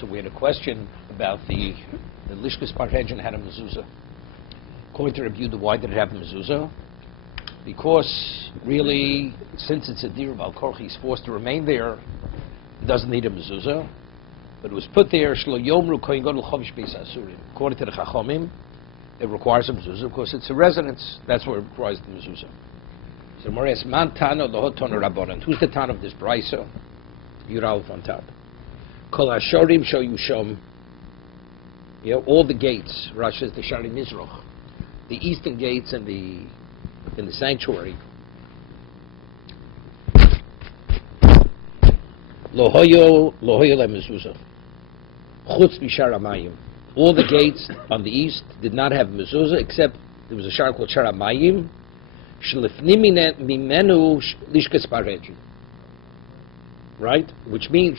So we had a question about the Lishkas Parhedjan had a mezuzah. According to Rabbi Yehuda, why did it have a mezuzah? Because really, since it's a dir bal korchi, he's forced to remain there. It doesn't need a mezuzah, but it was put there. Shlo yomru kohen gadol chavish beis asurim. According to the Chachomim, it requires a mezuzah because it's a residence. That's what it requires the mezuzah. So Morias man tano lohot tono rabbanan. Who's the tan of this brayso? Yuralf on top. Kol hashorim sho yushom. You know, all the gates. Rashi says the Shari Mizroch, the eastern gates in the sanctuary. Lohoyo le mezuzah. Chutz b'shar hamayim. All the gates on the east did not have mezuzah, except there was a shar called Shar Hamayim. Shlifnim mimenu lishkas parhedjan. Right, which means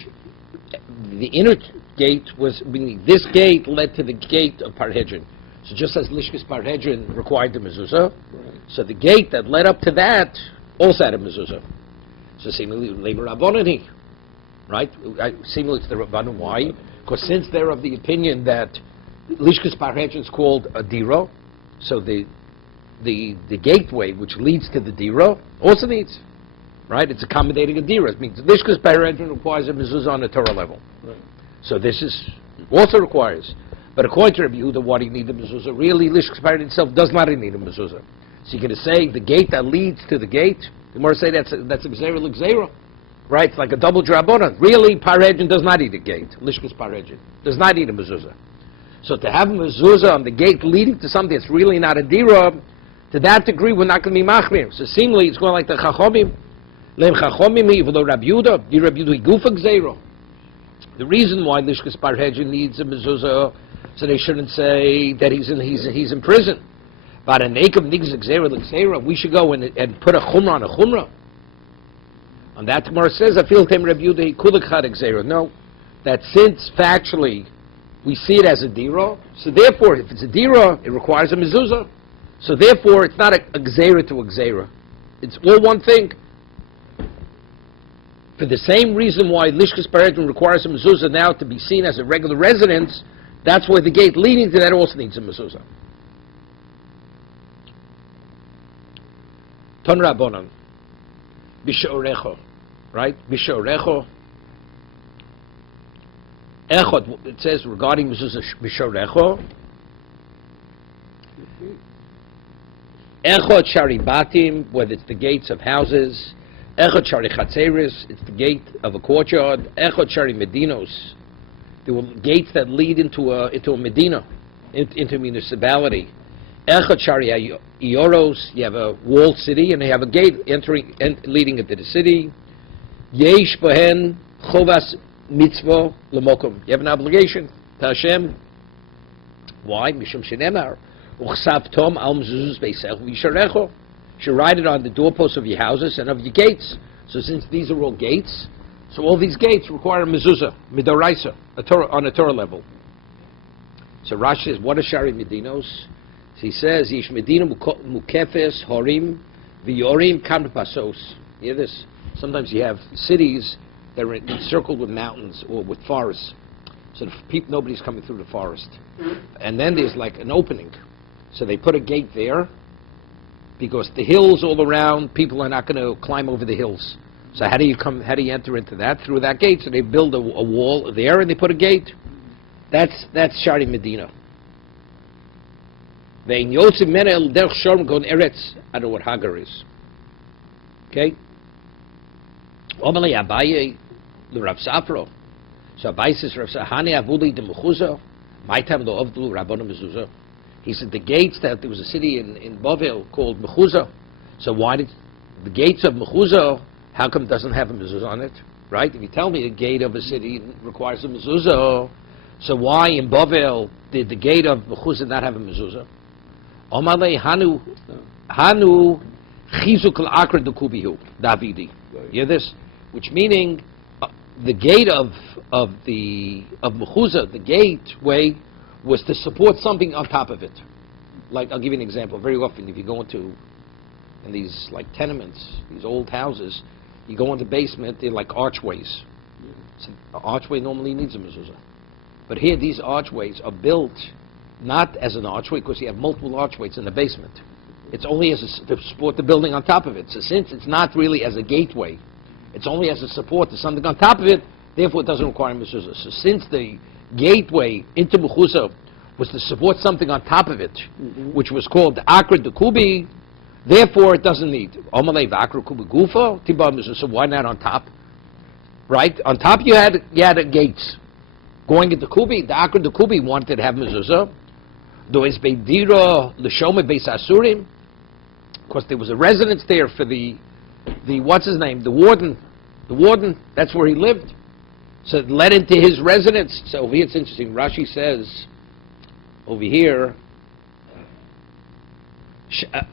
the inner gate was, meaning this gate led to the gate of Parhedjan. So just as Lishkas Parhedjan required the mezuzah, so the gate that led up to that also had a mezuzah. So seemingly labor Rabbonani, right? Seemingly to the Rabbanim. Why? Because since they're of the opinion that Lishkas Parhedjan is called a dira, so the gateway which leads to the dira also needs. Right, it's accommodating a dira. It means Lishkas Parhedjan requires a mezuzah on a Torah level. Right. So this is also requires. But according to Rabbi Yehuda, why do you need the mezuzah? Really, Lishkas Parhedjan itself does not need a mezuzah. So you're going to say the gate that leads to the gate. You more say that's a gzeira l'gzeira, right? It's like a double drabona. Really, Parhedjan does not need a gate. Lishkas Parhedjan does not need a mezuzah. So to have a mezuzah on the gate leading to something that's really not a dira, to that degree, we're not going to be machmir. So seemingly, it's going like the Chachomim. The reason why Lishkas Parhedjan needs a mezuzah, so they shouldn't say that he's in prison. But an ekam nigz gzeira, we should go and put a chumrah on a chumrah. On that, Gemara says, I feel Rabbi Yehuda kulakad gzeira. No, that since factually we see it as a dira, so therefore, if it's a dira, it requires a mezuzah. So therefore, it's not a gzeira to a gzeira. It's all one thing. For the same reason why Lishkas Parhedjan requires a mezuzah now to be seen as a regular residence, that's why the gate leading to that also needs a mezuzah. Ton Rabbanan, B'shorecho, right? B'shorecho. Echot, it says regarding mezuzah B'shorecho. Echot Shari Batim, whether it's the gates of houses. Echot Shari Chatzeris, it's the gate of a courtyard. Echot Shari Medinos, there were gates that lead into a medina, into a municipality. Echot Shari Ioros, you have a walled city, and you have a gate leading into the city. Yesh Bohen Chovas Mitzvah Lemokum, you have an obligation to Hashem. Why? Mishum Shenemar Uchsav Tom Al Mezuzos Beisech V'Yisharecho. You should write it on the doorposts of your houses and of your gates. So since these are all gates, so all these gates require a mezuzah, midoraisa, on a Torah level. So Rashi says, what are Shari Medinos? So he says, Yish Medina Mukefes Horim V'Yorim Kam Pasos. You hear this? Sometimes you have cities that are encircled with mountains or with forests. So nobody's coming through the forest. And then there's like an opening. So they put a gate there, because the hills all around, people are not going to climb over the hills. So how do you enter into that? Through that gate. So they build a wall there and they put a gate. That's Shari Medina. I don't know what Hagar is. Okay? Abaye the Rav Safro. So Abaye says, Rav Sahani Avuli de Mechuzah, my time the Avdul Rabbanu Mezuzah. He said the gates, that there was a city in Bavel called Mechuzah. So why did the gates of Mechuzah, how come it doesn't have a mezuzah on it? Right? If you tell me the gate of a city requires a mezuzah, so why in Bavel did the gate of Mechuzah not have a mezuzah? Omalei Hanu Chizuk al-Akra Dukubihu Davidi. You hear this? Which meaning the gate of Mechuzah, the gateway, was to support something on top of it. Like, I'll give you an example. Very often, if you go in these like tenements, these old houses, you go into the basement, they're like archways. So an archway normally needs a mezuzah. But here, these archways are built not as an archway, because you have multiple archways in the basement. It's only as to support the building on top of it. So since it's not really as a gateway, it's only as a support to something on top of it, therefore it doesn't require mezuzah. So since the gateway into mechuzah was to support something on top of it, which was called the akra dekubi, therefore it doesn't need. Omalei v'akra kubi gufa tiba mezuzah. So why not on top? Right? On top you had a gates. Going into kubi, the akra dekubi wanted to have mezuzah. Do is beidira l'shoma beis asurim. Of course, there was a residence there for the what's his name, the warden. The warden, that's where he lived. So it led into his residence. So over here it's interesting. Rashi says over here,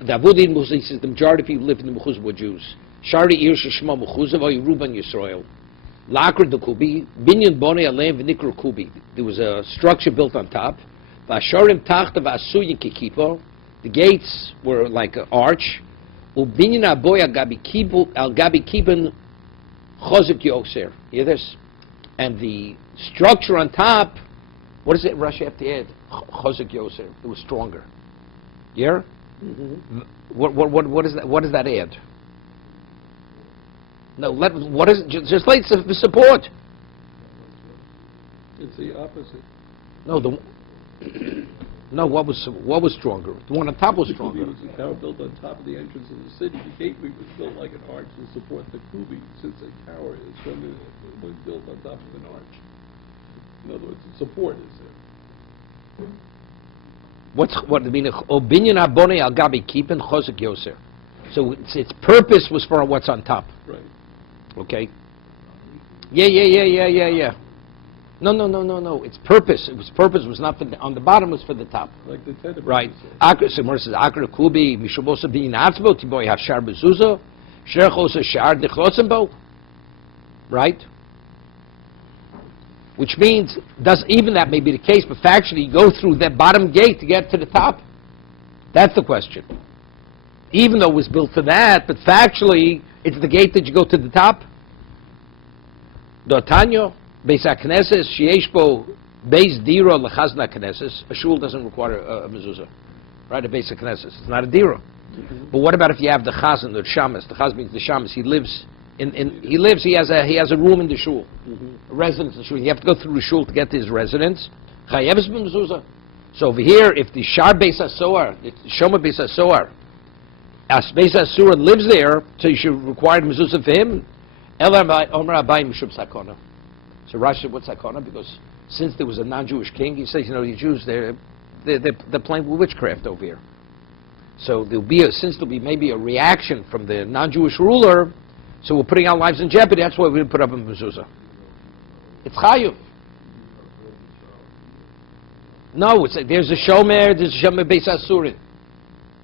the Avudim Muzah says the majority of people lived in the Mechuzah were Jews. Shari Ir Sheshma Mechuzah Vayruban Yisrael. Lakr the Kubi, Binyan Bonei Aleim V'Nikru Kubi. There was a structure built on top. Vasharim Tachta V'Asuyin Kikipo. The gates were like an arch. Ubinyan Aboy Al Gabi Kiben Chozik Yoser. You hear this? And the structure on top, what does it Rashi have to add? Chozik Yoser. It was stronger. Yeah? Mm-hmm. What is that? What does that add? No, what is it? Just like the support. It's the opposite. No, no. What was stronger? The one on top was stronger. The kubi was a tower built on top of the entrance of the city. The gateway was built like an arch to support the kubi, since a tower was built on top of an arch. In other words, the support is there. What I mean? Obinyan abone al gabi kipen chozik yoser. So its purpose was for what's on top. Right. Okay. Yeah. No. Its purpose. Its purpose was not for on the bottom. Was for the top. Like the tenement. Right. Akra. So Mordechai says Akra kubi mishubosa bin atzbo tiboy have shar bezuzo sherchosa shar dechlosenbo. Right. Which means, even that may be the case, but factually you go through that bottom gate to get to the top. That's the question. Even though it was built for that, but factually, it's the gate that you go to the top. Dotanyo, Beis HaKnesses, Shieshbo, Beis Dira Lechazna Knesses. A shul doesn't require a mezuzah. Right, a Beis HaKnesses. It's not a Dira. Mm-hmm. But what about if you have the Chazan, the Shamas? The Chazan means the Shamas. He has a room in the shul, a residence in the shul. You have to go through the shul to get to his residence. So over here, if the Shar Beis HaSoar, the Shoma Beis HaSoar, as Beis HaSoar lives there, so you should require mezuzah for him. So Rashi said, what's sakona? Because since there was a non-Jewish king, he says, the Jews, they're playing with witchcraft over here. So there'll be maybe a reaction from the non-Jewish ruler. So we're putting our lives in jeopardy. That's why we didn't put up a mezuzah. It's chayuv. No, there's a shomer. There's a shomer beis asurin.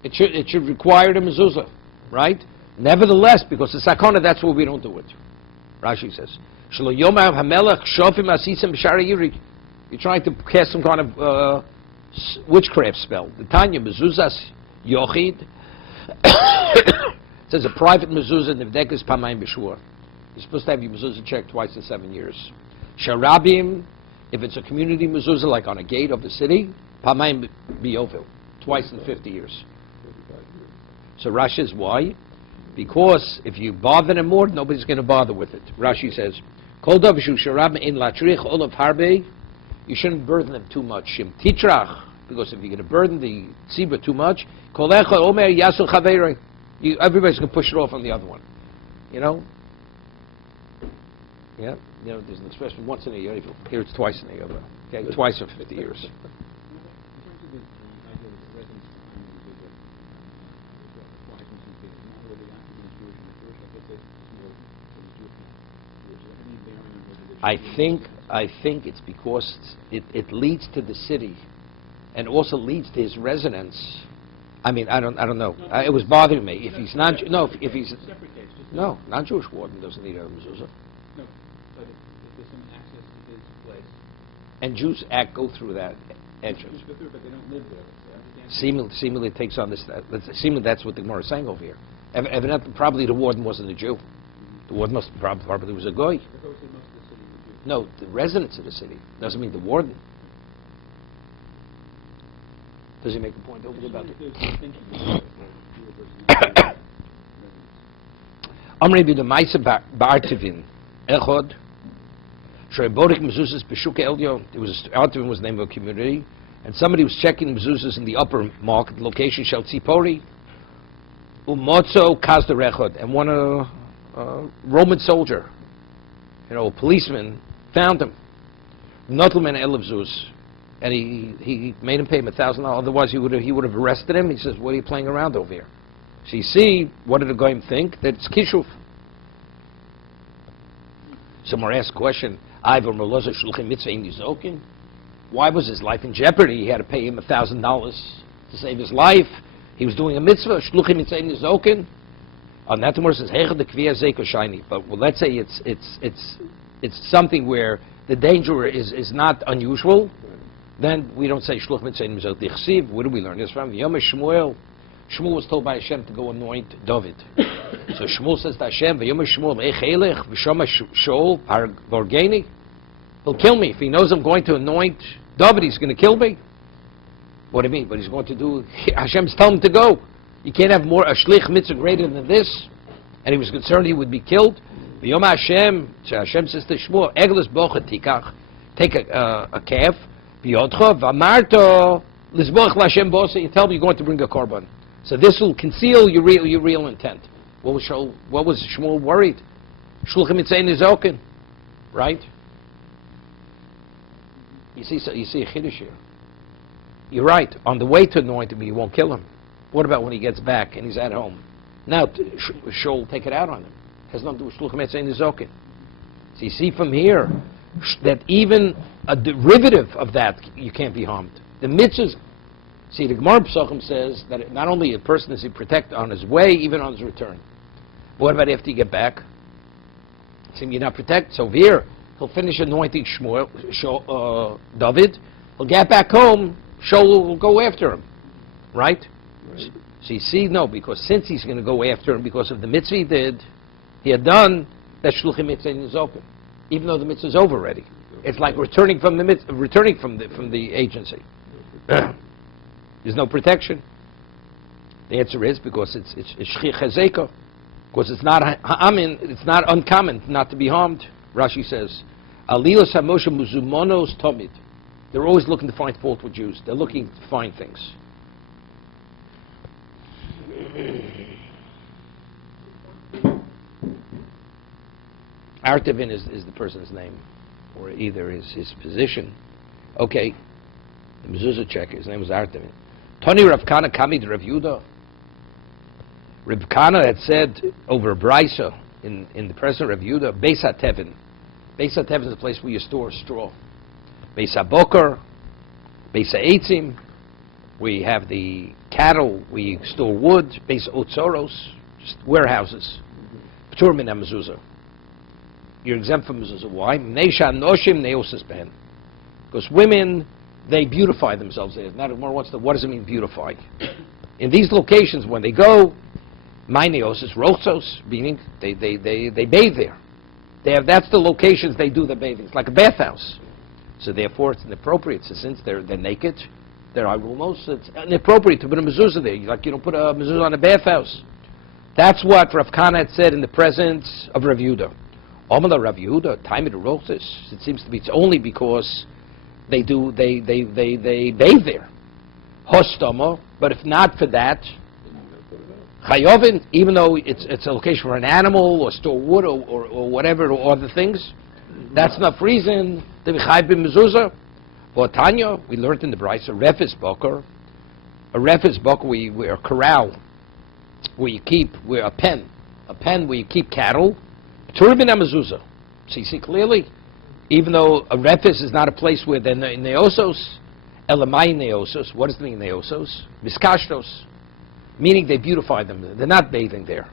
It should require the mezuzah, right? Nevertheless, because the sakona, that's why we don't do it. Rashi says, "Shelo yomav hamelach shofim asisim b'shara yiri." You're trying to cast some kind of witchcraft spell. The Tanya mezuzas yochid. It says a private mezuzah nevdekas pamayim b'shua. You're supposed to have your mezuzah checked twice in 7 years. Sharabim, if it's a community mezuzah like on a gate of the city, pamayim b'yovel, twice in 50 years. So Rashi says why? Because if you bother them more, nobody's going to bother with it. Rashi says, Kol davishu sharabim in latrich olav harbe. You shouldn't burden them too much. Shim titrach, because if you're going to burden the tzibah too much, kol echa omer yasul chaveirei. Everybody's going to push it off on the other one. Yeah, there's an expression, once in a year. Here it's twice in a year. Okay, twice in 50 years. I think it's because it leads to the city, and also leads to his residence. I mean, I don't know. It was bothering me. If he's not, if he's non-Jewish warden doesn't need a mezuzah. No, but if there's some access to his place. And Jews go through that entrance. Jews go through, but they don't live there. Seemingly it takes on this. Seemingly that's what the Gemara is saying over here. Evidently, probably the warden wasn't a Jew. The warden probably was a goy. Most of the city No, the residents of the city. Doesn't mean the warden. Does he make a point over there about it? Amri b'du ma'isa ba'artivin echod she'borik mezuzas b'shuka elyon. Artivin was the name of a community, and somebody was checking mezuzas in the upper market location shel tzipori umotzo kazder echod, and one Roman soldier, a policeman, found him. Notelman elevzuz. And he made him pay him $1,000. Otherwise, he would have arrested him. He says, "What are you playing around over here?" So you see, what did the goyim think? That it's kishuf. Someone asked a question. Why was his life in jeopardy? He had to pay him $1,000 to save his life. He was doing a mitzvah. Shluchim mitzvah zokin. On that, the Gemara says, but well, let's say it's something where the danger is not unusual. Then we don't say shluch mitzvah mizot dichsiv. Where do we learn this from? Yom Shmuel. Shmuel was told by Hashem to go anoint David. So Shmuel says to Hashem, "Yom Shmuel echelech v'shama Shaul par vorgeni." He'll kill me if he knows I'm going to anoint David. He's going to kill me. What do you mean? But he's going to do. Hashem's telling him to go. You can't have more a shlich mitzvah greater than this. And he was concerned he would be killed. Yom Hashem. So Hashem says to Shmuel, "Eglis bocha tikach." Take a calf. You tell me you're going to bring a korban. So this will conceal your real intent. What was Shmuel worried? Shluchim mitzayin nizokin, right? You see a chiddush here. You're right. On the way to anoint him, you won't kill him. What about when he gets back and he's at home? Now Shaul will take it out on him. It has nothing to do with shluchim mitzayin nizokin. So you see from here that even a derivative of that, you can't be harmed. The mitzvahs, see, the Gemara Pesachim says that not only a person is he protect on his way, even on his return. But what about after you get back? See, you're not protected. So here, he'll finish anointing David. He'll get back home. Shaul will go after him, right? So you see, no, because since he's going to go after him because of the mitzvah he had done, that shluchim mitzvah is open. Even though the mitzvah is over already, it's like returning from the agency. There's no protection. The answer is because it's shchich hazeka, because it's not ha'amin, it's not uncommon not to be harmed. Rashi says, "Alilos hamoshe muzumonos tomid." They're always looking to find fault with Jews. They're looking to find things. Artevin is the person's name, or either his position. Okay, the mezuzah checker, his name was Artevin. Tony Rav Kana Kamid Rav Yehuda. Rav Kana had said over a brisa in the presence of Rav Yehuda, Beis HaTevin. Beis HaTevin is a place where you store straw. Beis HaBoker, Beis HaEtzim, we have the cattle, we store wood. Beis Otzoros, just warehouses. P'tur min ha-mezuzah. You're exempt from mezuzah. Why? Because women, they beautify themselves there. What does it mean, beautify? In these locations, when they go, my neosis, rochos, meaning they bathe there. That's the locations they do the bathing. It's like a bathhouse. So therefore, it's inappropriate. So since they're naked, they're irumos, it's inappropriate to put a mezuzah there. Like you don't put a mezuzah on a bathhouse. That's what Rav Kana had said in the presence of Rav Yehuda. Omala Rav Yehuda, time of the rochos. It seems to be it's only because they bathe there. Hostama, but if not for that, Chayovin, even though it's a location for an animal or store wood or whatever or other things, that's enough reason to be Chayv b'mezuzah. But Tanya, we learned in the Brisa, a refis boker where a corral where you keep, where a pen where you keep cattle, Turbin mezuzah. So you see clearly, even though a refis is not a place where they're neosos, elamai neosos, what does it mean neosos? Miskashtos, meaning they beautify them. They're not bathing there.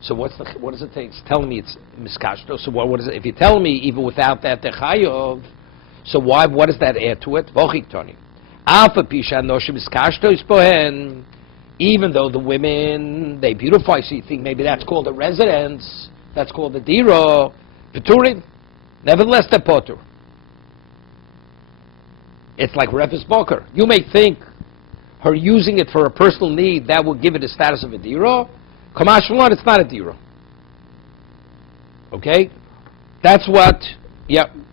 So what does it take? It's telling me it's miskashtos. So what is it? If you tell me even without that they're chayov, so what does that add to it? Even though the women, they beautify, so you think maybe that's called a residence, that's called a dira, Peturin, Nevertheless, they're potter. It's like Refes Boker. You may think her using it for a personal need, that will give it a status of a dira. Kamash Malon, it's not a dira. Okay? That's what,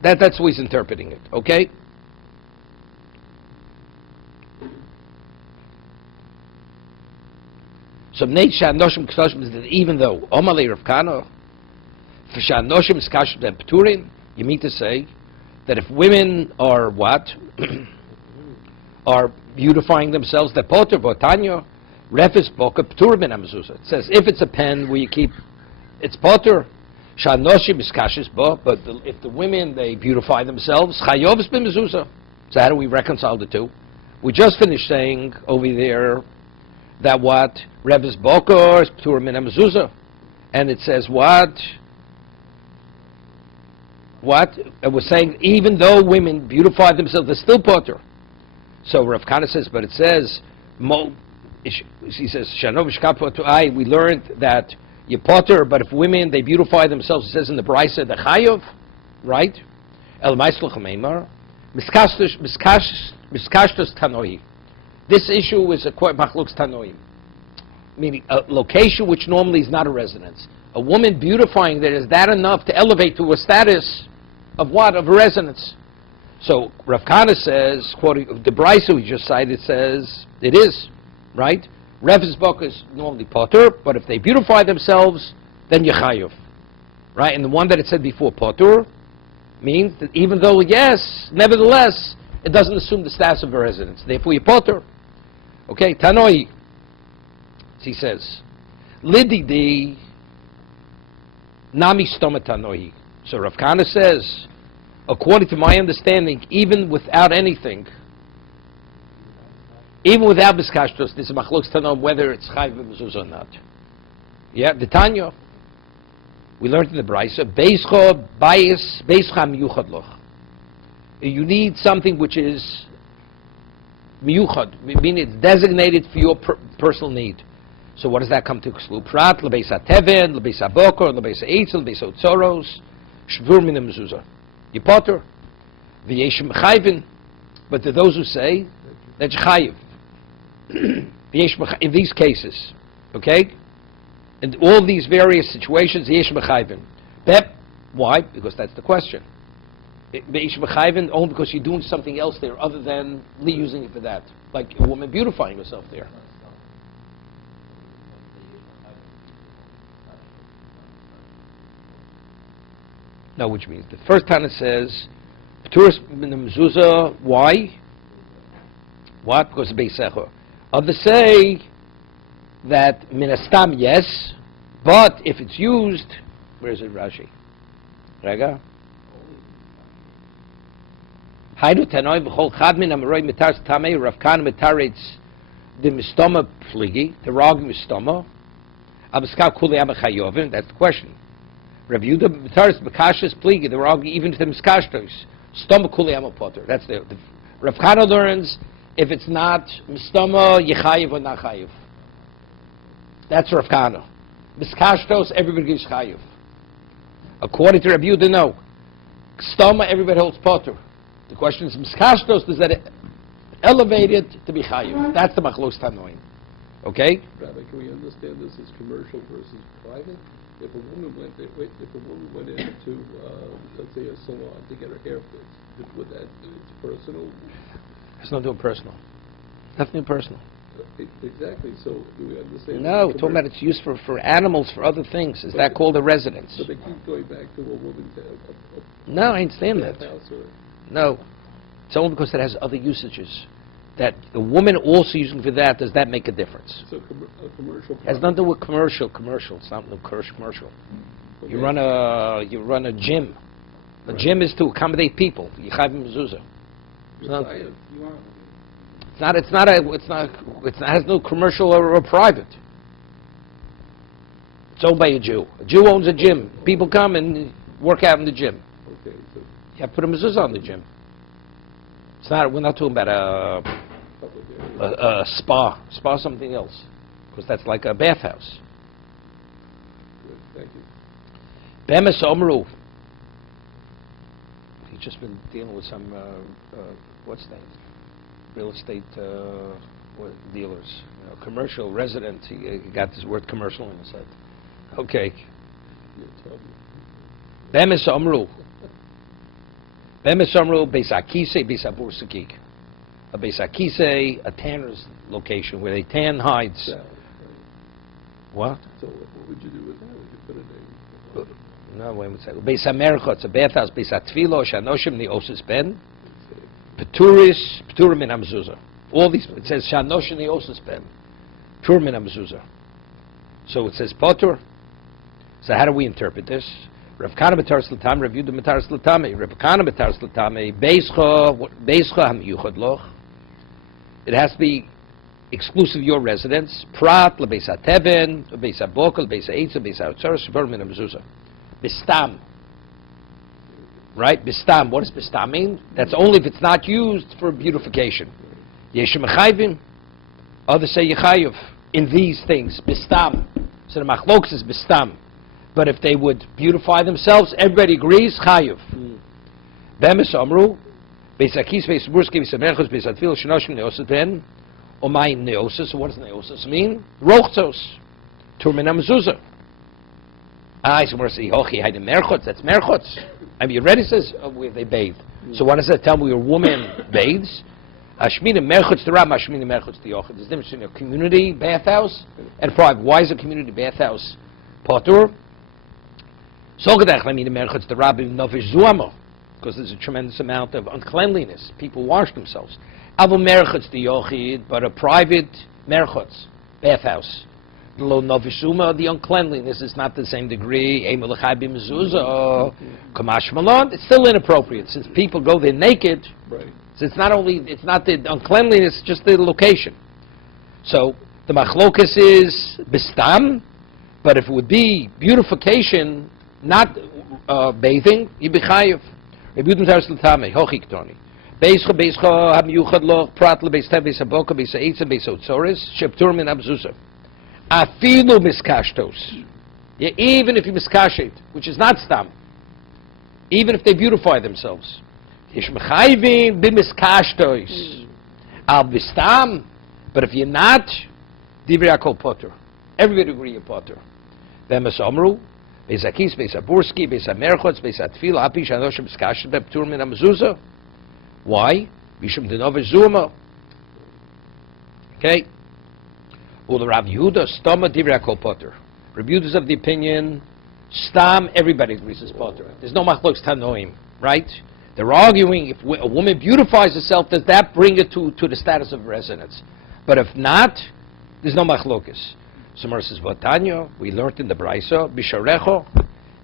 that's how he's interpreting it. Okay? So Mnei Shanoshim Ksoshim is that even though Omalei Rav Kana, for Shanoshim Skashim Pturin, you mean to say that if women are what? Are beautifying themselves, they're potter, Botanya, Refes Boka Ptur Ben Amazuzah. It says if it's a pen where you keep, it's potter. Shanoshim Skashis Bo, but if the women, they beautify themselves, Chayovs Ben Mezuzah. So how do we reconcile the two? We just finished saying over there that what? Refes Boka is Ptur Ben Amazuzah. And it says what? What? It was saying even though women beautify themselves, they're still potter. So Rav Kana says, but it says, he says, we learned that you potter, but if women, they beautify themselves, it says in the Brisa, the Chayov, right? El Maislach Meimar, Miskashtos Tanoi. This issue is a Machlokes Tanoim, meaning a location which normally is not a residence. A woman beautifying there, is that enough to elevate to a status of what? Of a residence. So Rav Kana says, quoting the Brisa we just cited, says it is, right? Refes Boka is normally potter, but if they beautify themselves, then Yechayev, right? And the one that it said before, potter, means that even though, yes, nevertheless, it doesn't assume the status of a residence. Therefore, you potter. Okay, Tanoi, he says, Lididi Nami Stoma Tanoi. So Rav Kana says, according to my understanding, even without anything, even without Biskashtos, this is Machlokes Tanom whether it's Chayv Mezuzah or not. Yeah, the Tanya, we learned in the Brisa, Beischa Bayis Beischa Miyuchad Loch. You need something which is Miyuchad, meaning it's designated for your personal need. So what does that come to exclude? Prat, Lebeis HaTeven, Lebeis HaBokor, Lebeis HaEitzel, Lebeis HaOtzoros, Shvur Min HaMezuzah. You potter, Vayeishev Chayvin, but to those who say that's Chayiv. In these cases, okay? In all these various situations, Vayeishev Chayvin. Why? Because that's the question. Vayeishev Chayvin only because you're doing something else there other than using it for that. Like a woman beautifying herself there. No, which means the first time it says P'turas min mezuzah. Why? What? Because of Beisecha. Others say that minastam yes, but if it's used, where is it, Rashi? Rega. Haydu tanoi b'chol chad min amaroi mitar tamei Rav Kana mitaretz the mistoma pligi the rag mistoma abaskav kuli amachayovim. That's the question. Rav Yehuda Mitaris Bekashas Pligi, they were arguing even to the Miskashtos. Stoma Kuli Amo Potter. That's the Rav Kana learns if it's not Mistoma, Yechayev or not Chayev. That's Rav Kana. Miskashtos, everybody gives Chayev. According to Rav Yehuda, no. Stoma, everybody holds Potter. The question is, Miskashtos, does that elevate it to be Chayev? That's the Machlokes Tanoim. Okay? Rabbi, can we understand this as commercial versus private? If a woman went into, let's say, a salon to get her hair fixed, would that, it's personal? It's not doing personal. Nothing personal. Exactly. So do we understand? No, we're talking about it's used for animals, for other things. Is that called a residence? So they keep going back to a woman's No, I understand that. house or? No. It's only because it has other usages. That the woman also using for that, does that make a difference? So a commercial. Has nothing to do with commercial. It's not no commercial. Okay. You run a gym. The gym is to accommodate people. You have mezuzah. It has no commercial or private. It's owned by a Jew. A Jew owns a gym. People come and work out in the gym. Okay. So you have to put a mezuzah on the gym. It's not. We're not talking about a spa. Spa is something else, because that's like a bathhouse. Good, thank you. Bemes Omru. just been dealing with some, what's that? Real estate dealers. Commercial resident. He got this word commercial in his head. Okay. Bemis Omru. Bemis Omru, Beis Akise, Beis Abursakik. A Beis Akise, a tanner's location where they tan hides. What? So what would you do with that? We could put a name. No, wait a second. Beis HaMerchot, a bathhouse, Beis HaTfilo, Shanoshim, the Osis Ben, Peturim min HaMezuzah. All these, it says Shanoshim, the Osis Ben, Peturim min HaMezuzah. So it says Potur. So how do we interpret this? Rav Kana B'Taras L'Tam, Rav Yudah B'Taras L'Tam, Rav Kana B'Taras L'Tam, Beischa HaMiyuchad Loch. It has to be exclusive your residence. Prat, L'Beis HaTeven, L'Beis HaBokel, L'Beis HaEitza, L'Beis HaOtzar, Shvar min HaMezuzah. Bistam. Right? Bistam. What does Bistam mean? That's only if it's not used for beautification. Yeshem Mechayvim. Others say Yechayev. In these things. Bistam. So the Machlokes is Bistam. But if they would beautify themselves, everybody agrees, Chayev. Bemis Amru. Beis Akis, Beis Burski, Beis Amerchos, Beis Atfil, Shenoshim Neosis Ben. Omay Neosis. So what does Neosis mean? Rochzos. Turmin HaMezuzah. So we're saying, Hochi, Merchotz, that's Merchotz. I mean, you already says where they bathe. So what does that tell me? Your woman bathes. Ashmina Merchotz the Ram, Ashmina Merchotz the Yochid. There's a difference between a community bathhouse and private. Why is a community bathhouse Potur? So Gedach, I mean, Merchotz the Rabbi Novish Zuamo, because there's a tremendous amount of uncleanliness. People wash themselves. Avu Merchotz the Yochid, but a private Merchotz bathhouse. Lo novishuma, the uncleanliness is not the same degree. Kamash malon, it's still inappropriate since people go there naked. Right. So it's not the uncleanliness, it's just the location. So the machlokas is bistam, but if it would be beautification, not bathing, you'd be chayiv. Rebutim taras l'tamei hochi ktoni. Beischa hamiyuchad lo prat lebeis tev beis haboka beis ha'eitza beis ha'otzoris sheptur min abzuzah. Afilu miskashtos. Yeah, even if you miskashet, which is not stam, even if they beautify themselves. Yesh mechayvim b'miskashtos. Al bistam, but if you're not, divrei hakol poter. Everybody agree you're poter. Bemis omru, beis hakis, beis haburski, beis hamerchotz, beis hatfil, api shanoshim miskashet b'ptur min hamezuzah. Why? Mishum denovish zuma. Okay. Or the Rav Yehuda, Stama Divrei Hakol Poter. Rav Yehuda's of the opinion, Stam, everybody agrees is Poter. There's no Machlokes Tanoim, right? They're arguing if a woman beautifies herself, does that bring it to the status of residence? But if not, there's no Machlokes. So Mar says, Vatanya, we learned in the Braiso, Bisharecho,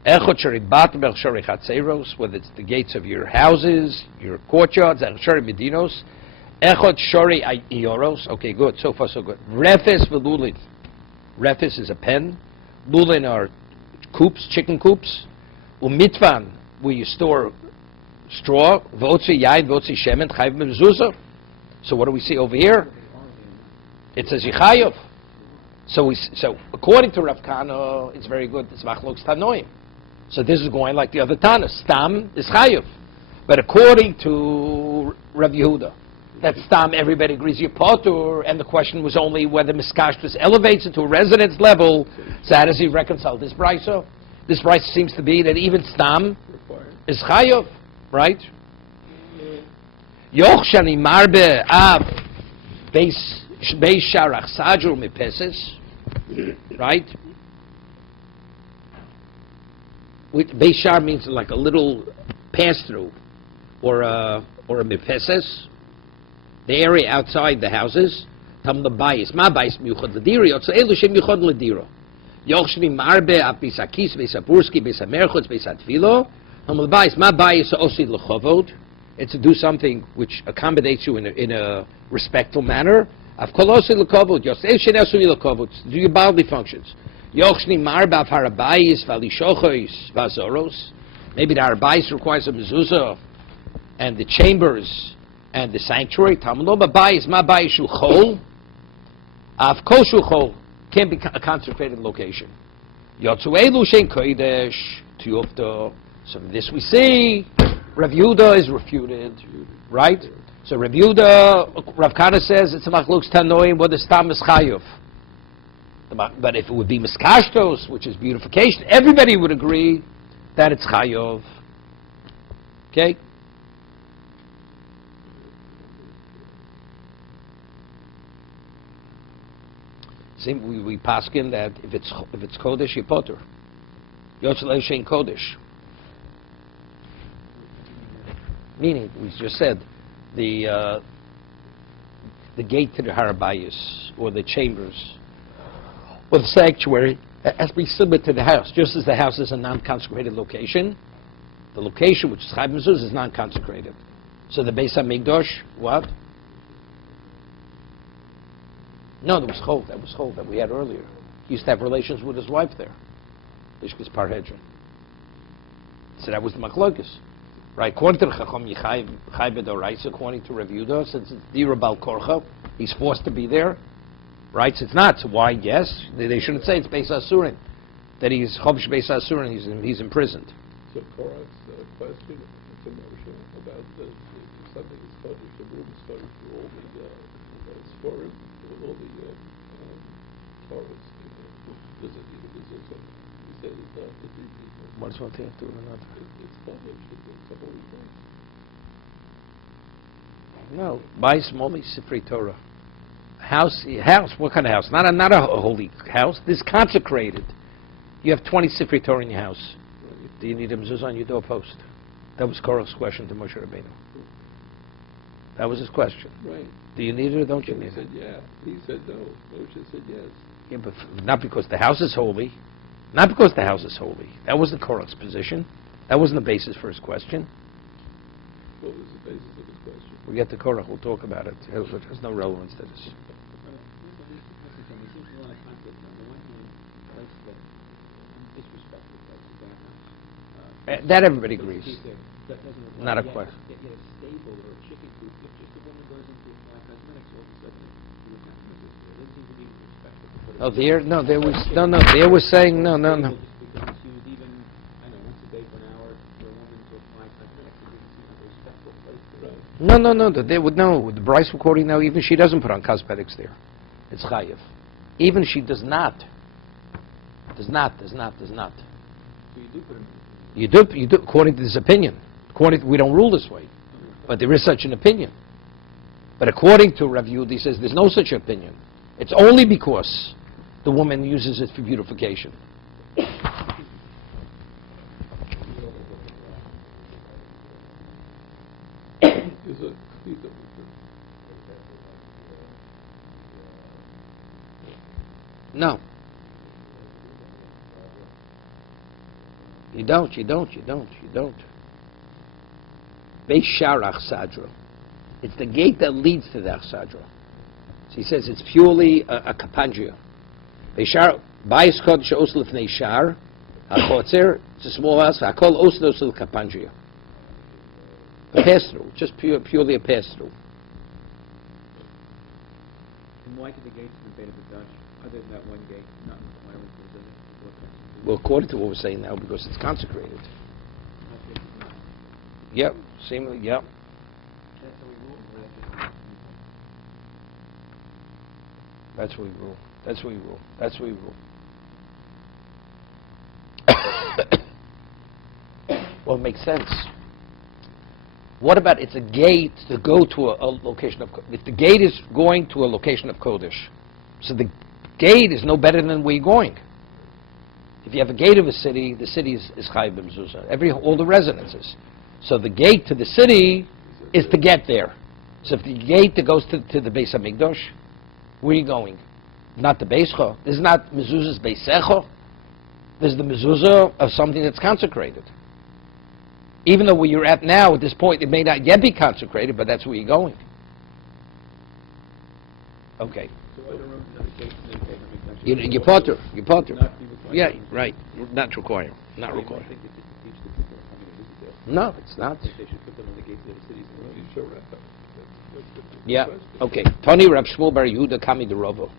Echot Sharibat Bel Shari Chatzeros, whether it's the gates of your houses, your courtyards, and Shari Medinos, Echot Shori Ioros. Okay, good. So far, so good. Refes v'lulin. Refes is a pen. Lulin are coops, chicken coops. Umitvan, where you store straw. V'otzi yayin, v'otzi shemen, chayv mezuzah. So what do we see over here? It says Yichayov. So according to Rav Kana, it's very good. It's Machlokes Tanoim. So this is going like the other Tana. Stam is Chayev. But according to Rav Yehuda, that stam, everybody agrees you're potur, and the question was only whether miskashtus elevates it to a residence level. So how does he reconcile this brayso? This brayso seems to be that even stam is chayav, right? Yoch shani marbe av beis sharach sajur mipeses, right? Beis shar means like a little pass through, or a mipeses. The area outside the houses, tam the bayis, ma bayis miyuchad l'dira, yotza elu shem miyuchad l'dira. Yochshmi marbe apis akis, beis haburski, beis hamerchotz, beis hatfilo, tam the bayis, ma bayis osid l'chovod. It's to do something which accommodates you in a respectful manner. Av kol osid l'chovod, yotza elu shen osid l'chovod, do your bodily functions. Yochshmi marbe av harabayis, v'alishochois, v'azoros. Maybe the harabayis requires a mezuzah, and the chambers, and the sanctuary, Talmud lo b'bayis ma bayis shu chol, av kol shu chol, can't be a consecrated location. Yotzu elu shein kodesh tiyufta. So from this we see Rav Yehuda is refuted, right? So Rav Yehuda, Rav Kana says it's a machlokes tanoim, what is tam is chayov. But if it would be miskashtos, which is beautification, everybody would agree that it's chayov. Okay? Same, we paskin that if it's kodesh, you potter. Yotzalei shein kodesh. Meaning, we just said, the gate to the Harabayas, or the chambers, or the sanctuary, has to be submitted to the house. Just as the house is a non-consecrated location, the location, which is Chayv Mezuzah, is non-consecrated. So the Beis HaMikdash, what? No, there was Chol. That was Chol that we had earlier. He used to have relations with his wife there. Ishkis Parhedron. So that was the Machlokes. Right, according to the Chacham Chayv B'Doraisa, according to Rav Yehuda, since it's Dira Bal Korcha, he's forced to be there. Right, so it's not. So why? Yes, they shouldn't say it's Beis Asurin, that he's Chobsh Beis Asurin, he's imprisoned. So Korach's question to Moshe about if something is published, the room is published for all the Sforim, all the Torahs, does it need a mezuzah? He said it's not for three people. What does one thing have to do with another? It's published, it's a holy place. No, by Smoli Sifrei Torah. House, what kind of house? Not a holy house. This is consecrated. You have 20 Sifrei Torah in your house. Do you need a mezuzah on your doorpost? That was Korach's question to Moshe Rabbeinu. That was his question. Right. Do you need it or don't you He need said it? yeah. He said no. Moshe said yes. Yeah, but not because the house is holy. Not because the house is holy. That wasn't Korach's position. That wasn't the basis for his question. What was the basis of his question? We get to Korach, we'll talk about it. It has no relevance to this. That everybody agrees. Not a question. Oh, there? No, there was There was saying no. No. They would know. With the Bryce recording now, even she doesn't put on cosmetics there. It's chayiv. Even she does not. Does not. So you do put them. You do, according to this opinion. We don't rule this way. But there is such an opinion. But according to Rav Yehuda, he says there's no such opinion. It's only because the woman uses it for beautification. No. You don't. Beis Shar Achsadra. It's the gate that leads to the Achsadra. So he says it's purely a kapandria. Beis Shar, Bayis Kodesh Os Lefnei Shar, HaChotzer, it's a small house, HaKol Os Nosel Kapandria. A pass-through, just purely a pass-through. And why did the gates in the Beit HaMikdash, other than that one gate, not requiring for the building? Well, according to what we're saying now, because it's consecrated. Yep, seemingly, yep. That's what we rule. Well, it makes sense. What about it's a gate to go to a location of... If the gate is going to a location of Kodesh, so the gate is no better than where you're going. If you have a gate of a city, the city is Chayv B'Mezuzah. All the residences. So the gate to the city is to get there. So if the gate that goes to the Beis HaMikdash, where are you going? Not the Beischa. This is not Mezuzah's Beisecha. This is the Mezuzah of something that's consecrated. Even though where you're at now, at this point, it may not yet be consecrated, but that's where you're going. Okay. So why the room in the gates in the Beit HaMikdash? You're potter. Not be required. Yeah, right. Not required. Not So you required. might think they should teach the people coming to visit there. No, it's not. I think they should put them on the gates of the cities. You show Rabbah. That's Yeah. question. Okay. Tony Rav Shmuel Bar Yehuda Kami de Ravo.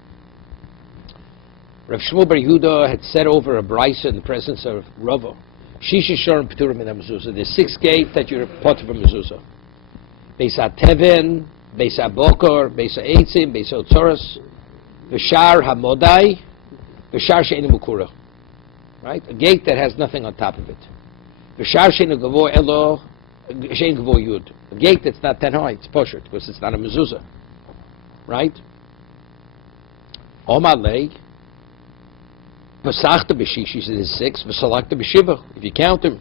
Rav Shmuel Bar Yehuda had said over a brisa in the presence of Ravo. Shisha Shorim P'turim Min HaMezuzah. There's 6 gates that you're potter from mezuzah. Beis HaTeven, Beis HaBokor, Beis HaEitzim, Beis HaOtzoros, V'shar HaModai, V'shar She'enu Mukura. Right? A gate that has nothing on top of it. V'shar She'enu Gavo Elo, She'en Gavo Yud. A gate that's not 10 high, it's posher, because it's not a mezuzah. Right? Omalei, Pesachta B'shishi is 6, V'salakta B'shiva. If you count them,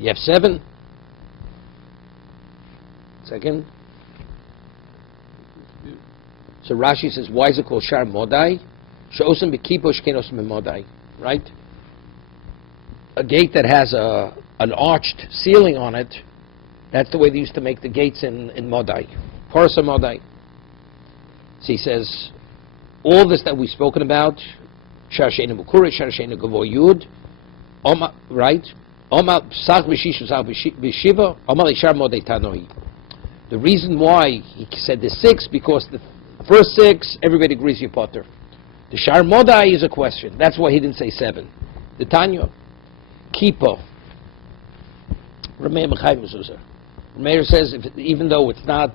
you have 7. Second. So Rashi says, why is it called Shar Modai? She'osem B'kipo Sh'kenosem B'modai. Right? A gate that has an arched ceiling on it, that's the way they used to make the gates in Modai. Parshas Modai. So he says, all this that we've spoken about, Shar She'enu Mukura, Shar She'enu Gavo Yud, right? Oma Psach B'shish Psach B'shiva, Oma L'Shar Modai Tanoi. The reason why he said the 6, because the first 6, everybody agrees you potter. The Shar Modai is a question. That's why he didn't say 7. The Tanya, Kipo, Rameir Mechai Mezuzah. Rameir says, even though it's not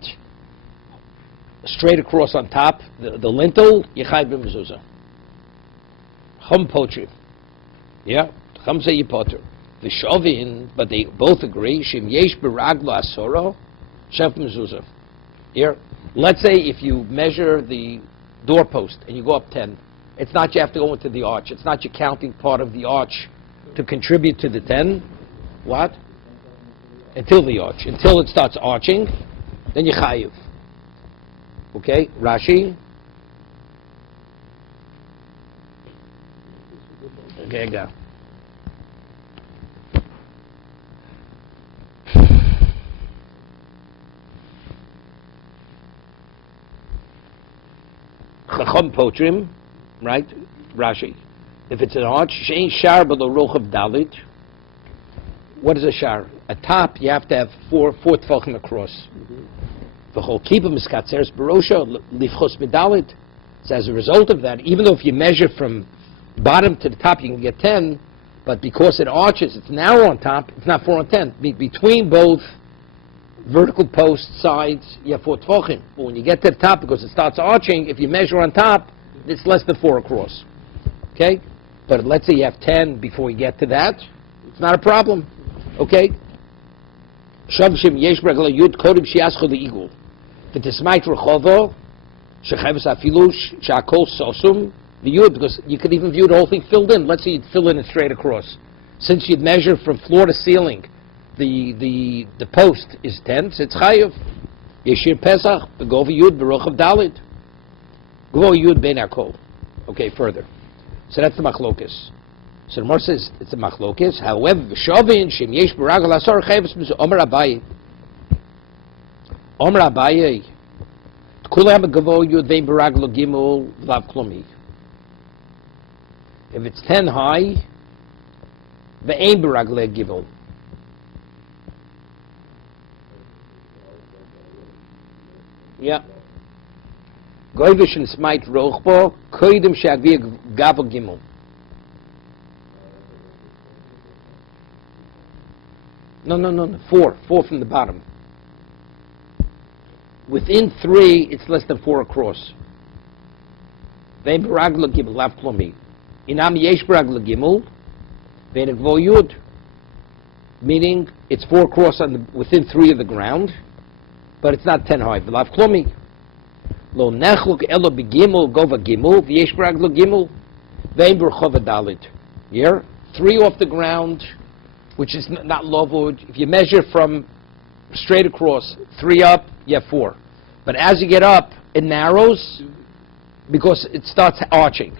straight across on top, the lintel, Yechai B'Mezuzah. Chum Potri. Yeah, Chum say you potter. The Shovin, but they both agree, Shim Yesh B'Raglo Asoro, Shef Mezuzah. Here, let's say if you measure the doorpost and you go up 10, it's not you have to go into the arch. It's not you counting part of the arch to contribute to the 10. What? Until the arch. Until it starts arching, then you chayiv. Okay, Rashi. Okay, go. Chacham potrim, right? Rashi. If it's an arch, she'ein shar below rochav dalit. What is a shar? A top, you have to have four tefachim across. The whole kippah miskatzeres barosha lifchos medalit. So as a result of that, even though if you measure from bottom to the top, you can get 10, but because it arches, it's narrow on top, it's not 4 on 10. Between both vertical post sides, you have 4 tefachim. But when you get to the top, because it starts arching, if you measure on top, it's less than 4 across. Okay? But let's say you have 10 before you get to that, it's not a problem. Okay? Shavshim yesh b'ragla yud kodim shiascho le'igul. V'tismait rechovo, shechayvus afilu sh'akol sosum, the yud, because you could even view the whole thing filled in. Let's say you'd fill in it straight across. Since you'd measure from floor to ceiling, the post is 10, so it's chayiv. Yeshir Pesach, begova yud berochav dalit. Gvo yud ben akol. Okay, further. So that's the machlokes. So the Mar says it's a machlokes. However, v'shovin shem yesh b'ragel asor chayvus mizu Omer Abaye. Omer Abaye. T'kulam gvo yud ben b'ragel gimel lav klomi. If it's 10 high, ve'ein b'ragel gimel. Yeah. Goyvish and smite rochbo koidim she'agvir gabo gimel. No. 4 from the bottom. Within 3, it's less than 4 across. Ve'en b'ragla gimel lav klomi. Inam yesh b'ragla gimel ve'en gvo yud. Meaning, it's 4 across within 3 of the ground, but it's not 10 high. Lav klomi. Lo nechluk elo b'gimel gova gimel v'yesh b'ragla gimel ve'en b'rchova dalit. Here, 3 off the ground, which is not lovud. If you measure from straight across, 3 up, you have 4. But as you get up, it narrows because it starts arching.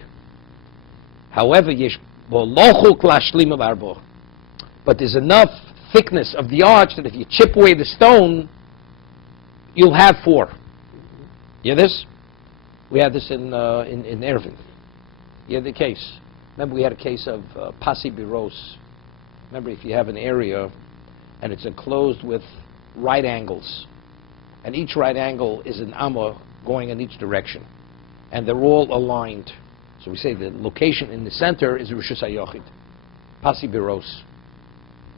However, but there's enough thickness of the arch that if you chip away the stone, you'll have 4. You hear this? We had this in Erevin. You had the case. Remember, we had a case of Pasi Biros. Remember, if you have an area and it's enclosed with right angles, and each right angle is an amma going in each direction, and they're all aligned. So we say the location in the center is Rishus HaYochid. pasibiros.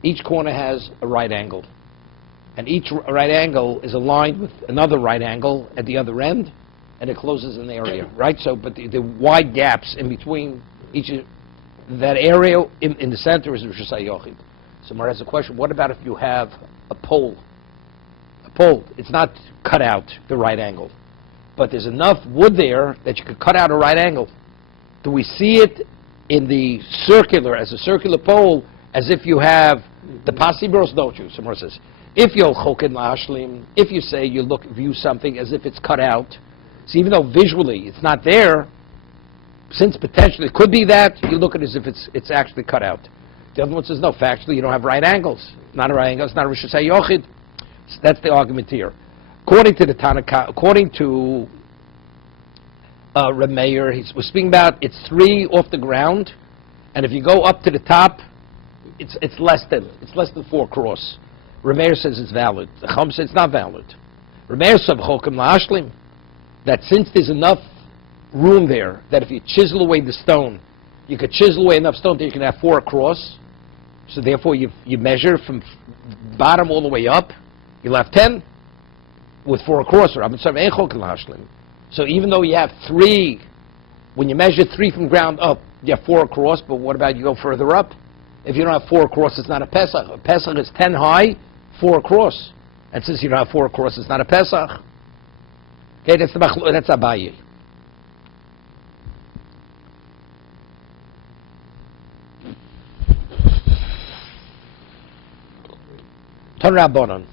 Each corner has a right angle. And each right angle is aligned with another right angle at the other end, and it closes an area, right? So, but the wide gaps in between each, that area in the center is Rosh Hashanah. So Mar has a question, what about if you have a pole? A pole, it's not cut out the right angle, but there's enough wood there that you could cut out a right angle. Do we see it in the circular, as a circular pole, as if you have the pasibros? Don't you? Somewhere says, if you'll chokin la'ashlim, if you say you view something as if it's cut out, so even though visually it's not there, since potentially it could be that, you look at it as if it's actually cut out. The other one says, no, factually you don't have right angles. Not a right angle, it's not a Rosh Hashanah. So that's the argument here. According to the Tanakh, according to Reb Meir, we're speaking about it's 3 off the ground, and if you go up to the top, it's less than 4 across. Reb Meir says it's valid. The Chum says it's not valid. Reb Meir said that since there's enough room there, that if you chisel away the stone, you could chisel away enough stone that you can have 4 across. So therefore you measure from bottom all the way up, you'll have 10 with 4 across. So even though you have 3, when you measure 3 from ground up, you have 4 across, but what about you go further up? If you don't have 4 across, it's not a Pesach. A Pesach is 10 high, 4 across. And since you don't have 4 across, it's not a Pesach. Okay, that's Abaye. Ton Rabbanon.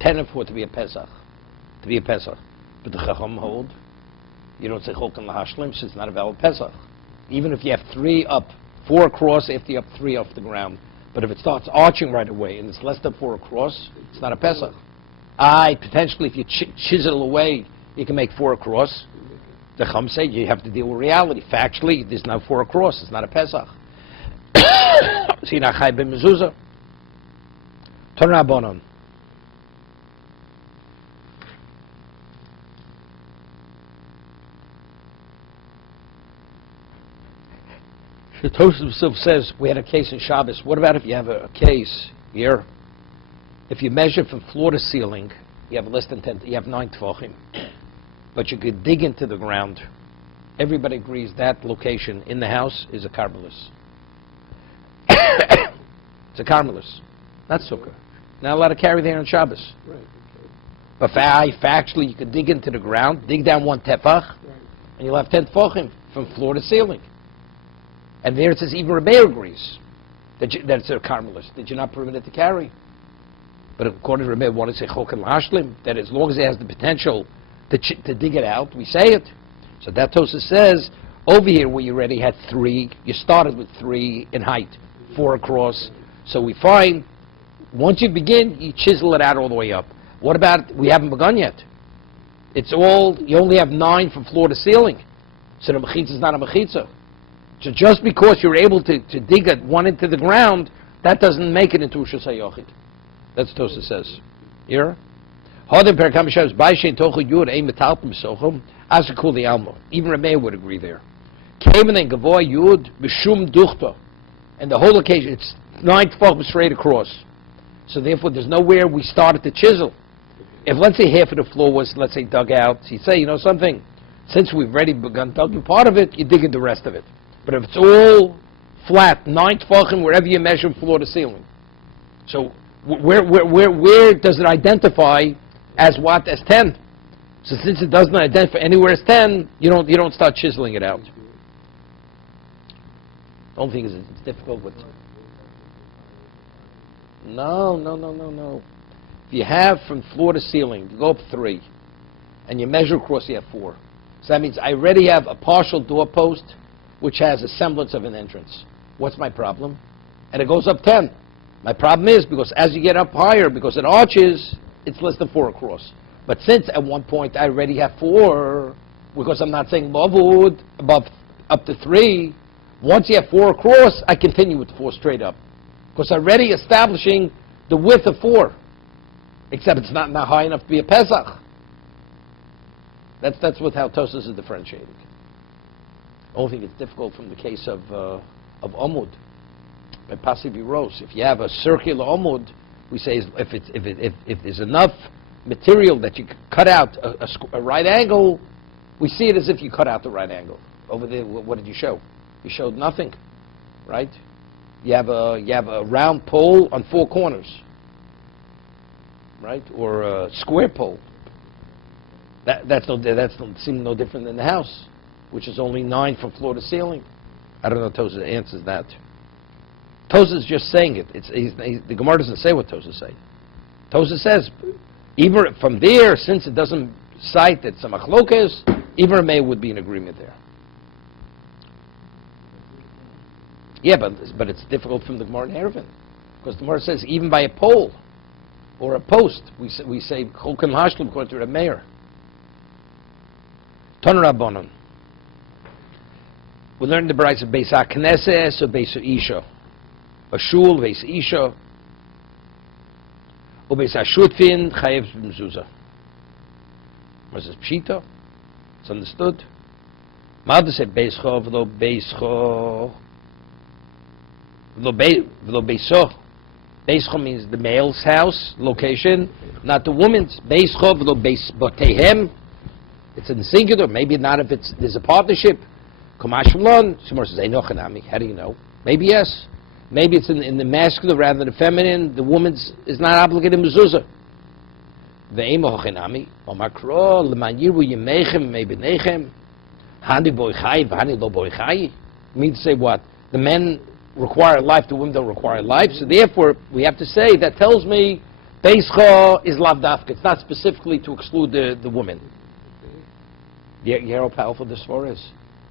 Ten and 4 to be a Pesach. To be a Pesach. But the Chacham hold, you don't say Chokan Lahashlim, so it's not a valid Pesach. Even if you have 3 up, 4 across, after you have 3 off the ground. But if it starts arching right away and it's less than 4 across, it's not a Pesach. Potentially if you chisel away, you can make 4 across. The Chum say you have to deal with reality. Factually, there's no 4 across, it's not a Pesach. So you're not Chai ben Mezuzah. Ton Rabbanon. The Tosfos himself says we had a case in Shabbos. What about if you have a case here? If you measure from floor to ceiling, you have less than 10. You have 9 tefachim, but you could dig into the ground. Everybody agrees that location in the house is a carmelis. It's a carmelis, not sukkah. Not allowed to carry there on Shabbos. Right. But factually, you could dig into the ground, dig down 1 tefach, and you'll have 10 tefachim from floor to ceiling. And there it says even Rebbe agrees that it's a carmelis, that you're not permitted to carry. But according to Rebbe, want to say chokan lashlim, that as long as it has the potential to dig it out, we say it. So that Tosfos says, over here where you already had 3, you started with 3 in height, 4 across. So we find, once you begin, you chisel it out all the way up. What about, we haven't begun yet. It's all, you only have 9 from floor to ceiling. So the mechitza is not a mechitza. So just because you're able to dig one into the ground, that doesn't make it into Rosh Hashanah. That's what Tosfos says. Here? Even Rameh would agree there. And the whole occasion, it's 9 tefachim straight across. So therefore, there's nowhere we started to chisel. If, let's say, half of the floor was, let's say, dug out, so you say, you know something, since we've already begun digging part of it, you dig in the rest of it. But if it's all flat, 9 tefachim, wherever you measure from floor to ceiling. So where does it identify as what? As 10. So since it doesn't identify anywhere as 10, you don't start chiseling it out. The only thing is it's difficult with... No. If you have from floor to ceiling, you go up 3, and you measure across, you have 4. So that means I already have a partial doorpost, which has a semblance of an entrance. What's my problem? And it goes up 10. My problem is, because as you get up higher, because it arches, it's less than 4 across. But since at one point I already have 4, because I'm not saying lavud, above up to 3, once you have 4 across, I continue with 4 straight up. Because I'm already establishing the width of 4. Except it's not high enough to be a Pesach. That's how Tosas is differentiating. Only thing it's difficult from the case of Omud. By Pasivi Rose, if you have a circular Omud, we say if there's enough material that you cut out a right angle, we see it as if you cut out the right angle. Over there, what did you show? You showed nothing, right? You have a round pole on 4 corners, right? Or a square pole. That's seem no different than the house, which is only 9 from floor to ceiling. I don't know if Tosa answers that. Tosa is just saying it. The Gemara doesn't say what Tosa say. Tosa says, even from there, since it doesn't cite that some achlokas, even a may would be in agreement there. Yeah, but it's difficult from the Gemara in Eruvin, because the Gemara says even by a pole or a post, we say Cholkan Hashlim according to the mayor. Ton Rabbanon. We learned the Bryce of Beis HaKnesses or Beis HaIsha. A shul, Beis HaIsha, or Beis HaShutfin, Chayev Mezuzah. Was it Pshita? It's understood. Malda said Beis Cho, V'lo Beis Cho, V'lo Beis Cho. Beis Cho means the male's house, location, not the woman's. Beis Cho, V'lo Beis Botehem. It's in the singular, maybe not if there's a partnership. Kamash V'lon, Shemor says, Einochanami. How do you know? Maybe yes. Maybe it's in the masculine rather than the feminine. The woman's is not obligated mezuzah. Ve'emochanami, Omakro, L'man Yiru Yemechem, Me'benechem, Hani Boichai, V'hani Lo Boichai. Means to say what? The men require life, the women don't require life. So therefore, we have to say, that tells me, Beis Cho is lavdafka. It's not specifically to exclude the woman. You hear how powerful this for is?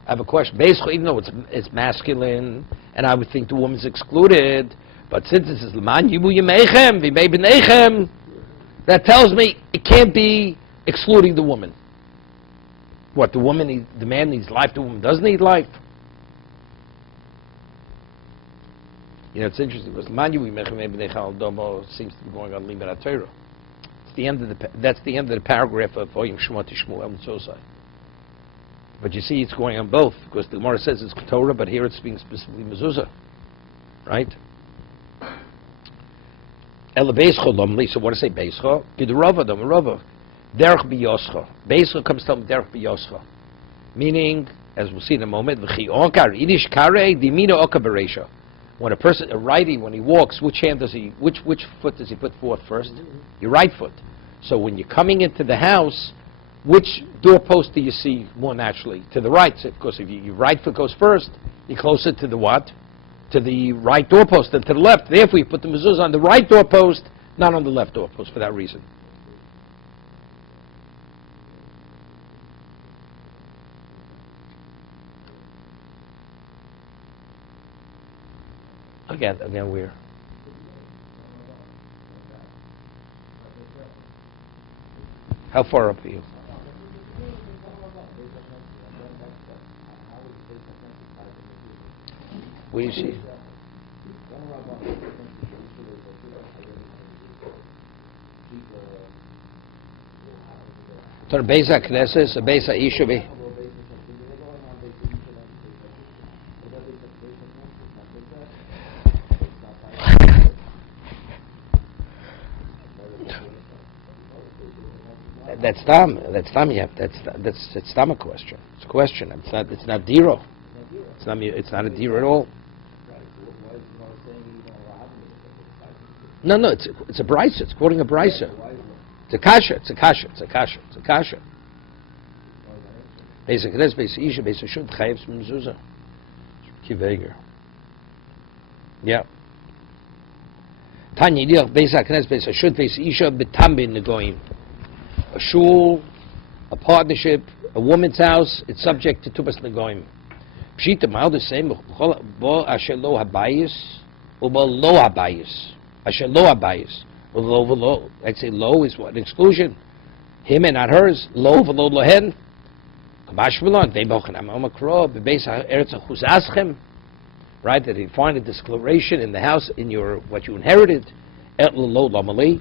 I have a question. Beis Cho, even though it's masculine, and I would think the woman's excluded, but since it says L'man Yibu Yemechem V'mei B'nechem, that tells me it can't be excluding the woman. What, the man needs life, the woman doesn't need life? You know, it's interesting because L'man Yibu Yemechem V'mei B'nechem Al Domo seems to be going on Limud HaTorah. That's the end of the paragraph of Oyim Shema Tishmu El Mitzosai. But you see, it's going on both, because the Gemara says it's Torah, but here it's being specifically mezuzah, right? Ela Beis Cho Lomli, so what does it say, Beis Cho? Gidrava, Domarava. Derech B'yoscha. Beis Cho comes to Derech B'yoscha. Meaning, as we'll see in a moment, V'chi Onkar, Idish Kare, Dimina Oka Beresha. When a righty, when he walks, which foot does he put forth first? Your right foot. So when you're coming into the house, which doorpost do you see more naturally? To the right, because if your right foot goes first, you're closer to the what? To the right doorpost than to the left. Therefore, you put the mezuzah on the right doorpost, not on the left doorpost, for that reason. Again, where? How far up are you? Where do you see? So Beis HaKnesses, Beis HaIsha. That's Tam. That's Tam. Yeah, that's Tam a question. It's a question. It's not diro. It's not a diro at all. No, it's a brisa. It's quoting a brisa. It's a kasha. It's a kasha. It's a kasha. It's a kasha. Beis HaKnesses, Beis HaIsha, Beis HaShut, Chayev Mezuzah. Kiveger. Yeah. Tanya, Beis HaKnesses, Beis HaShut, Beis HaIsha, B'tam bin Negoim. A shul, a partnership, a woman's house, it's subject to Tubas Negoim. Pshita, Ma'al the same, Bo Asher Lo Habayis, Bo Lo Habayis. Asher Lo Habayis. Lo, I'd say lo is what? An exclusion. Him and not hers. Lo v'lo lohen. Kamash v'lon. Ve'bochanam omakro. Bebeis ha'eretz ha'chuzaschem. Right? That you find a declaration in the house, in what you inherited. Et lo lamali.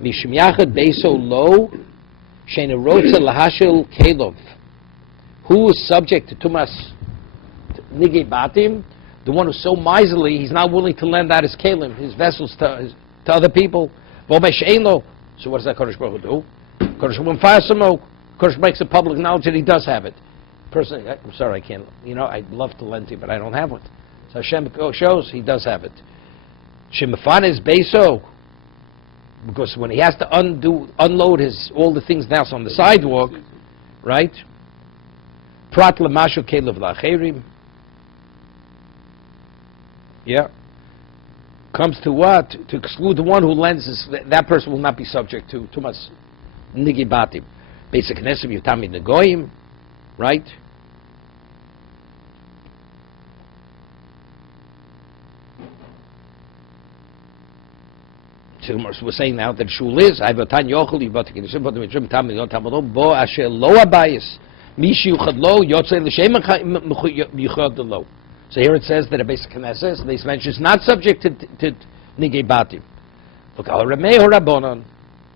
Mishum yachad beiso lo sheina rotza lahashil kelov. Who is subject to tumas nigei batim? The one who's so miserly, he's not willing to lend out his kelim, his vessels to other people. So what does that Kodesh Baruch Hu do? Kodesh Baruch Hu fires smoke. Kodesh makes it public knowledge that he does have it. Personally, I'm sorry, I can't. I'd love to lend to you, but I don't have one. So Hashem shows he does have it. Shemafan is beso, because when he has to unload all the things now on the sidewalk, right? Prat l'mashu kelev la'acherim. Yeah. Comes to what? To exclude the one who lends, that person will not be subject to too much nigi batim. Basic nesim yutami negoyim, right? So we're saying now that shul is Ivatan Yochel Yivatik Nishim But the Mitrim Tam Yon Tamadon Bo Asher Lo Abayis Mishi Yuchad Lo Yotzei L'Shem Yuchad Lo. So here it says that a basic Knesset, they mention is not subject to Nigei Batim. Look, Al Ramei Horabonon.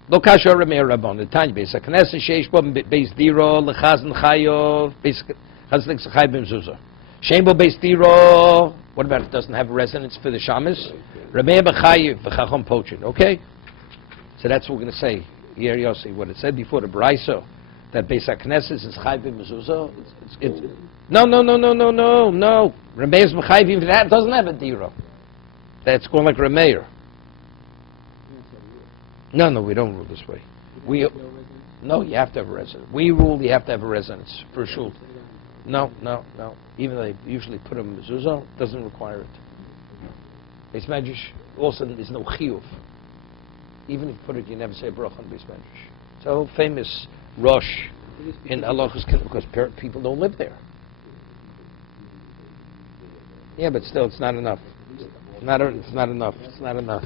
Look, Asher Ramei Horabonon. The Tanya basic Knesset Sheish Bo Beis Diro L'Chazn Chayov Basic Chaznik Zechay B'Mzuzah. Shembo Beis Diro. What about if it doesn't have a residence for the shamas? Ramei B'Chayiv V'Chacham Pochin. Okay? So that's what we're going to say here, Yossi. What it said before the Braiso, that Beis Knesset is Chayv B'Mezuzah. No. Ramei is B'Chayiv. That doesn't have a diro. That's going like Rameir. No, we don't rule this way. No, you have to have a residence. We rule you have to have a residence for shul. No. Even though they usually put a mezuzah, doesn't require it. Beis Medrash also there's no chiyuv. Even if you put it, you never say a bracha on Beis Medrash. So famous Rosh in halachos because people don't live there. Yeah, but still, it's not enough. It's not enough. Not enough.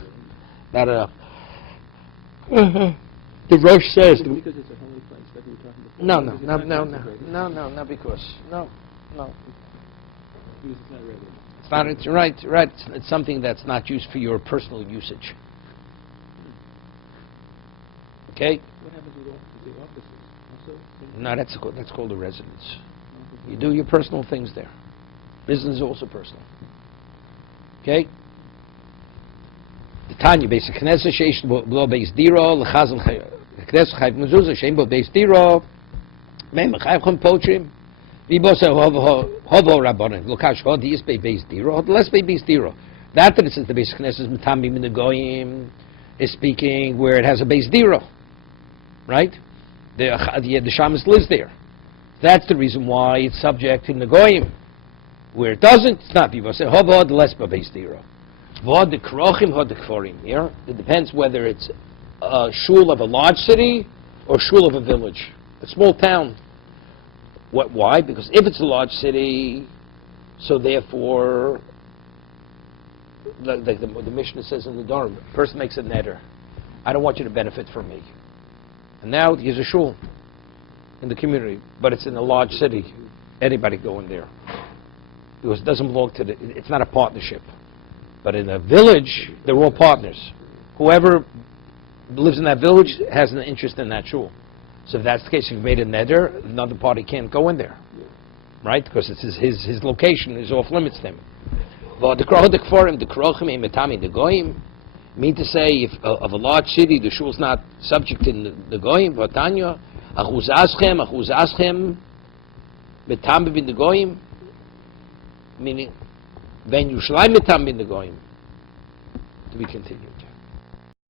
The Rosh says. Because it's a holy place, like we were talking before. No, not because. No. Because it's not regular. It's not. It's right. It's something that's not used for your personal usage. Okay. What happens with the offices? Also, No, that's called a residence. You do your personal things there. Business is also personal. Okay. The Tanya basic Knesset sheish lo beis diro lechazon Knesset chayv mezuzah shein bo beis diro mem chayv chum pochrim v'bosa hovo rabbanon lokash hod is beis diro hod less beis diro. That it says the basic Knesset is metamim in the goyim is speaking where it has a beis diro, right? The shamus lives there. That's the reason why it's subject to the goyim. Where it doesn't, it's not v'bosa hovo hod less beis diro. Here, it depends whether it's a shul of a large city or shul of a village, a small town. Why? Because if it's a large city, so therefore, like the Mishnah says in the Dharma, a person makes a neder. I don't want you to benefit from me. And now there's a shul in the community, but it's in a large city. Anybody go in there. Because it doesn't belong to it's not a partnership. But in a village, they're all partners. Whoever lives in that village has an interest in that shul. So if that's the case, if you've made a neder, another party can't go in there. Right? Because it's his location is off limits to him. Mean to say, if of a large city, the shul is not subject to the goyim, meaning, when you shleim mitam in the goyim, to be continued.